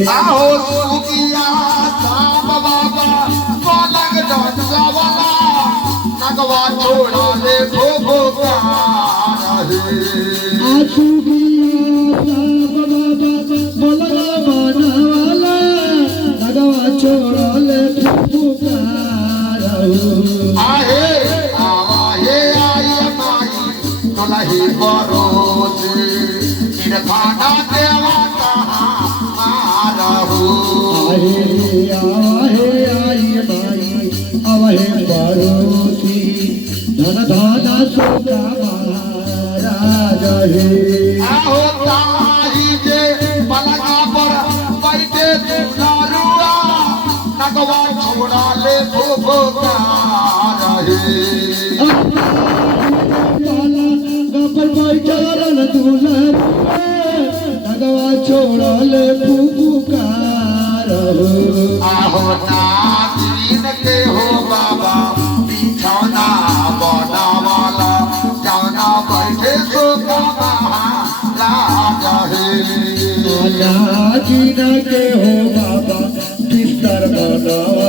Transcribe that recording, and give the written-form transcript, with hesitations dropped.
आहो सुगिया साम बाबा पलंग डंसावला नगवा छोड़ा ले भो प्यार है छोड़ा ले पुकार आहे आवाहे आई माई तोलाही बरोसे निरखाना देवा कहाँ मारहु आवाहे आई माई अवहे बरोसी धन धाना सोका महाराज हे आहो ताही जे पलंगा पर बैठे दुलारुआ नगवा छोड़ा ले भो प्यार है नगवा छोड़ा ले पुकार आहो नादीन के हो बाबा बिछौना बनावाला जाना बैठे सो का महाराज है नादीन के हो बाबा बिस्तर बनावा